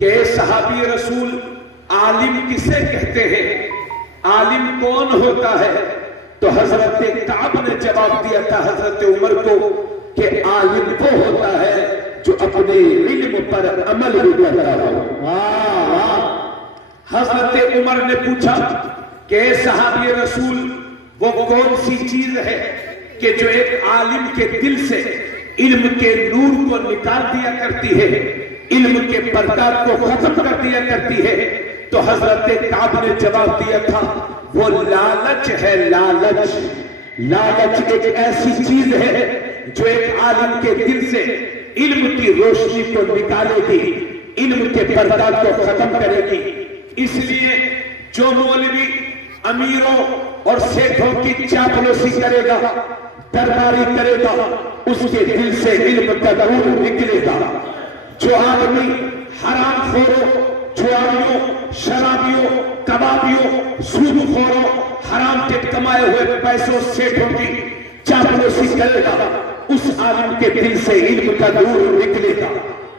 कि सहाबी रसूल आलिम किसे कहते हैं, आलिम कौन होता है? तो हजरत काब ने जवाब दिया था हजरत उमर को कि आलिम वो होता है जो अपने इल्म पर अमल भी करता हो। हजरत उमर ने पूछा कि सहाबी रसूल वो कौन सी चीज है कि जो एक आलिम के दिल से इल्म के नूर को निकाल दिया करती है, इल्म के बरकत को खत्म कर दिया करती है? तो हजरत काब ने जवाब दिया था वो लालच है। लालच, लालच एक ऐसी चीज है जो एक आलिम के दिल से इल्म की रोशनी को निकालेगी, इल्म के बरकत को खत्म करेगी। इसलिए जो मौलवी अमीरों और सेठों की चापलूसी करेगा, दरबारी करेगा, उसके दिल से इल्म का नूर निकलेगा। जो आदमी हराम खोरों, जुआरियों, शराबियों, कबाबियों, सूदखोरों, हराम के कमाए हुए पैसों सेठों की चापलूसी करेगा, उस आलिम के दिल से इल्म का नूर निकलेगा।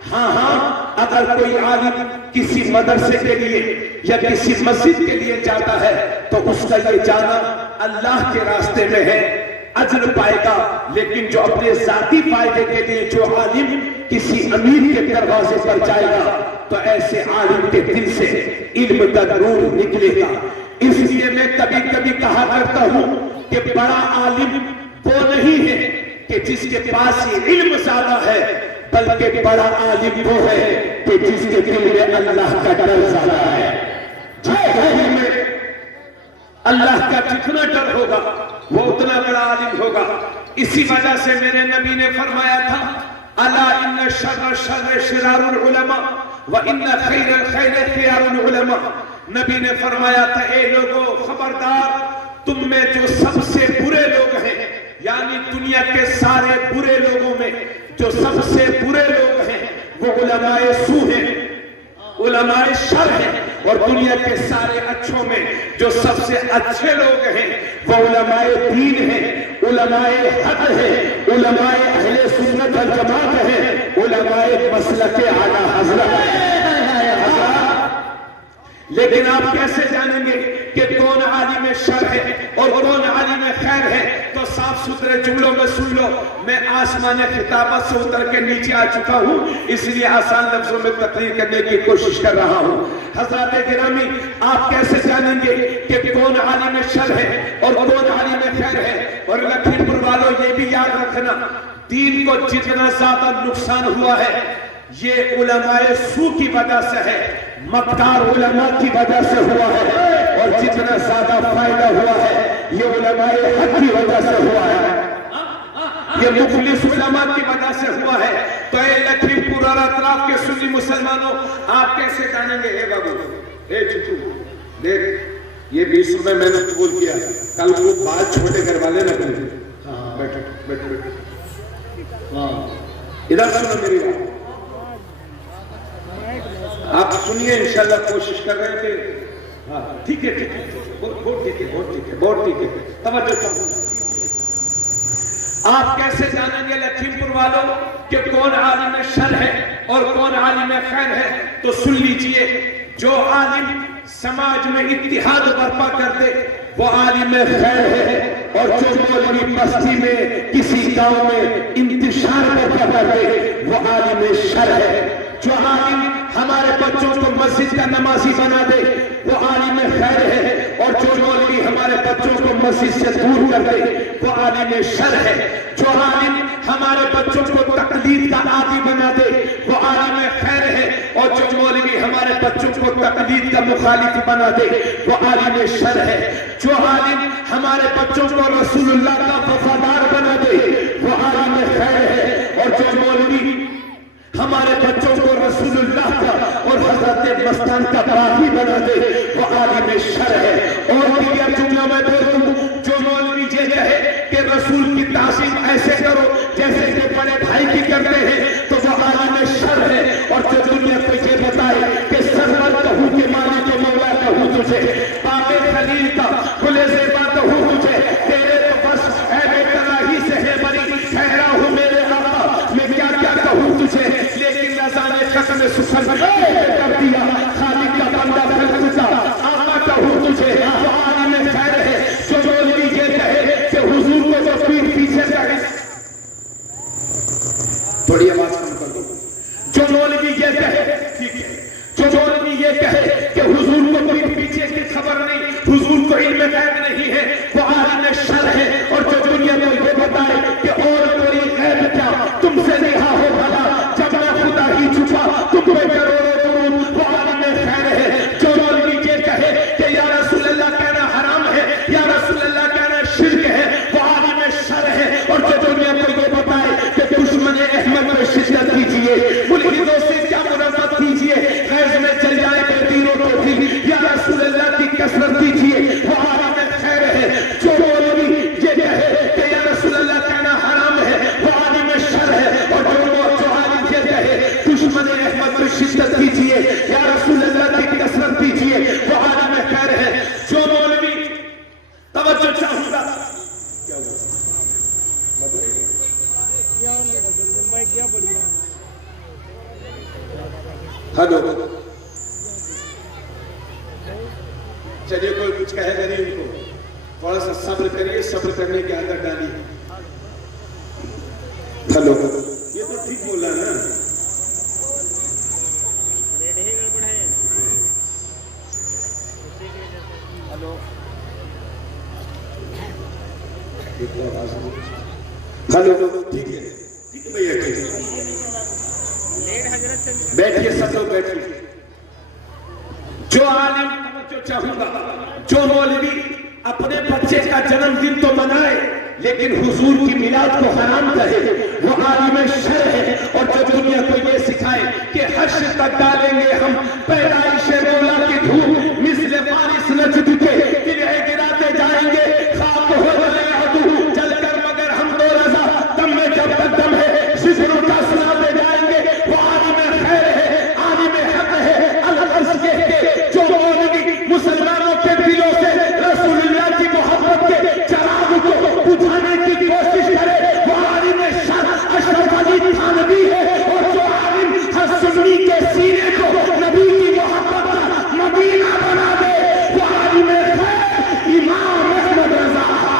हाँ, अगर कोई आलिम किसी मदरसे के लिए या किसी मस्जिद के लिए जाता है तो उसका ये जाना अल्लाह के रास्ते में है, अजर पाएगा। लेकिन जो अपने जाती फायदे के लिए जो आलिम किसी अमीर के दरवाजे पर जाएगा तो ऐसे आलिम के दिल से इल्म का नूर निकलेगा। इसलिए मैं कभी कभी कहा करता हूं कि बड़ा आलिम वो नहीं है कि जिसके पास इल्म ज्यादा है, बल्कि बड़ा आलिम वो है कि जिसके दिल में अल्लाह का डर ज्यादा है। जिस में अल्लाह का जितना डर होगा वो उतना बड़ा आलिम होगा। इसी वजह से मेरे नबी ने फरमाया था अला इन्ना शर्र शर्र शिरारुल उलमा व इन्ना खैरल खैर खियारुल उलमा। नबी ने फरमाया था ए लोगों खबरदार, तुम में जो सबसे बुरे लोग हैं, यानी दुनिया के सारे बुरे लोगों में जो सबसे बुरे लोग हैं वो उलमाए सू हैं, उलमाए शर हैं। और दुनिया के सारे अच्छों में जो सबसे अच्छे लोग हैं वो उलमाए दीन हैं, उलमाए हक हैं, उलमाए अहले सुन्नत वल जमात हैं, उलमाए मसलके आला हज़रत हैं। लेकिन आप कैसे जानेंगे कि कौन आलिम शर है और कौन आलिम खैर है? तो साफ सुथरे जुमलों में सुन लो। मैं आसमान खिताबत से उतर के नीचे आ चुका हूं, इसलिए आसान लफ्जों में तकरीर करने की कोशिश कर रहा हूं। हज़रात गिरामी, आप कैसे जानेंगे कि कौन आलिम शर है और कौन आलिम खैर है? और लखीमपुर वालों, ये भी याद रखना, दीन को जितना ज्यादा नुकसान हुआ है ये उलमाए सू की वजह से है, मक्कार उलमा की वजह से हुआ है। और जितना ज्यादा फायदा हुआ है ये उलमाए हक की वजह से हुआ है, ये मुखलिस उलमा की वजह से हुआ है। तो ये लखीमपुर और अतराफ के सुन्नी मुसलमानों, आप कैसे जानेंगे? हे बाबू, हे चिट्टू, देख ये 20 रुपए मैंने कबूल किया, कल वो बाल छोटे कर वाले ना बने। बैठो बैठो बैठो, इधर सुनो मेरी बात, आप सुनिए। इंशाल्लाह कोशिश कर रहे थे। हाँ ठीक है, ठीक है, बहुत ठीक है, बहुत ठीक है, बहुत ठीक है। तवज्जो करो। आप कैसे जानेंगे लखीमपुर वालों कि कौन आलिम शर है और कौन आलिम खैर है? तो सुन लीजिए, जो आलिम समाज में इत्तिहाद बर्पा कर दे वो आलिम खैर है, और जो मौलवी बस्ती में किसी गांव में इंतशार बर्पा कर दे वो आलिम शर है। जो आलिम हमारे बच्चों को मस्जिद का नमाजी बना दे वो आलिम खैर है, और जो मौलवी हमारे बच्चों को मस्जिद से दूर कर दे वो आलिम शर है। जो आलिम हमारे बच्चों को तकलीद का आदी बना दे वो आलिम खैर है, और जो मौलवी हमारे बच्चों को तकलीद का मुखालिफ बना दे वो आलिम शर है। जो आलिम हमारे बच्चों को रसूलुल्लाह का वफादार बना दे वो आलिम खैर है, और जो मौलवी हमारे बच्चों को रसूलुल्लाह का और हजरत मस्तान का बागी बना दे वो आलिम शर है। और दीगर जुमलों में बोलूं, जो मौलवी ये कहे कि रसूल की तासीम ऐसे करो जैसे कि बड़े भाई की करते हैं तो वो आलिम शर है। और जो दुनिया को ये बताए कि सरवर कहूं के माने के मौला कहूं तुझे, पापे खलील का खुले ज़ेबा कहूं तुझे, तेरे तो बस है बेतराही से है बरी, ठहरा हूं मेरे आका मैं क्या क्या कहूं तुझे, लेकिन नज़ारे खत्म सुखन हेलो, चलिए कोई कुछ कहेगा नहीं इनको, थोड़ा सा सब्र करिए, सब्र करने की आदत डालिए। हेलो, ये तो ठीक बोला ना। हेलो, हेलो, ठीक है भैया, ठीक है, बैठिए सब लोग बैठिए। जो आलिम जो चाहूंगा, जो मौलवी अपने बच्चे का जन्मदिन तो मनाए लेकिन हुजूर की मिलाद को हराम कहे, वो आलिम शर है। और जो दुनिया को ये सिखाए कि हश्र तक डालेंगे हम पैदाइश मौला की धूप, मिस्ल बारिश नजद के किले गिराते जाएंगे, खाक हो जाए जलकर मगर हम दो रजा, दम में जब तक दम है सिजरों का सुनाते जाएंगे। वो आलिम खैर है, आलिम हक है, अल-अर्ज़ के जो मौलवी मुसलमानों के दिलों से रसूलुल्लाह की मोहब्बत के चराग को बुझाने की कोशिश करे, वो आलिम अशरफ अली थानवी है। और जो आलिम हर सुन्नी के सीने को नबी की मोहब्बत का मदीना बना दे, वो आलिम खैर इमाम अहमद रजा है।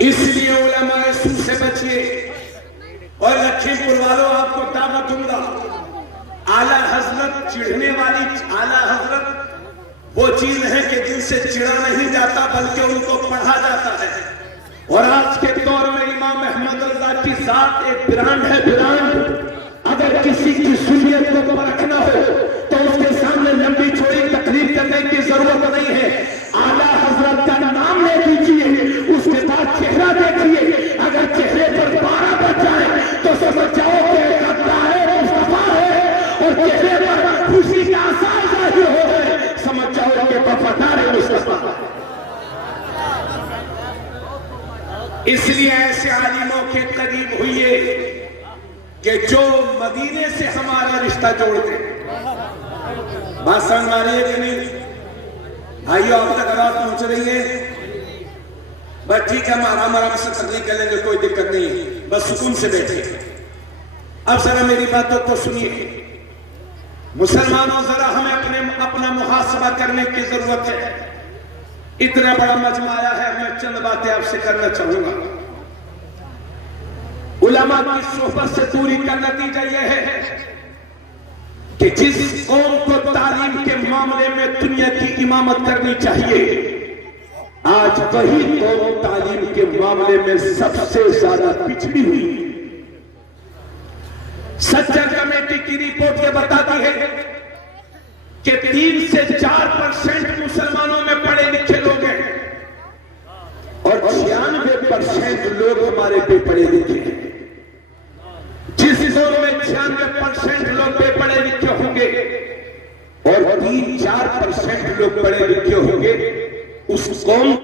इसलिए उलमाए सू से बचिए। और लखीमपुर वालों, आपको दावत दूंगा, आला हजरत चिढ़ने वाली, आला हजरत वो चीज है कि जिनसे चिढ़ा नहीं जाता बल्कि उनको पढ़ा जाता है। और आज के दौर में इमाम अहमद रजा की जात एक ब्रांड है, ब्रांड। अगर किसी की सुन्नियत को परखना हो तो उसके सामने लंबी चौड़ी तकरीर करने की जरूरत नहीं है। आला हजरत का नाम ले दीजिए, उसके बाद चेहरा देखिए। अगर चेहरे पर 12 बज जाए तो समझ जाओ कि मुस्तफा है, और चेहरे पर खुशी का आसार जाहिर हो गए, समझ जाओ कि वफादार मुस्तफा। इसलिए ऐसे आलिमों के करीब हुइए कि जो मदीने से हमारा रिश्ता जोड़ दे। बात समझ आ रही है कि नहीं भाइयों? अब तक आवाज पहुंच रही है? बस ठीक है, हम आराम आराम से तकलीफ कर लेंगे, कोई दिक्कत नहीं, बस सुकून से बैठिए। अब जरा मेरी बातों को सुनिए। मुसलमानों, जरा हमें अपना मुहासबा करने की जरूरत है। इतना बड़ा मजमा आया है, मैं चंद बातें आपसे करना चाहूंगा। उलमा की सोहबत से दूरी का नतीजा यह है कि जिस कौम को तालीम के मामले में दुनिया की इमामत करनी चाहिए, आज वही कौम तालीम के मामले में सबसे ज्यादा पिछड़ी हुई। सच्चा कमेटी की रिपोर्ट ये बताती है कि 3 से 4% मुसलमानों में पढ़े लिखे लोग हैं और 96% लोग हमारे बेपढ़े लिखे हैं। जिस कौम में 96% लोग बेपढ़े लिखे होंगे और 3-4% लोग पढ़े लिखे होंगे, उस कौम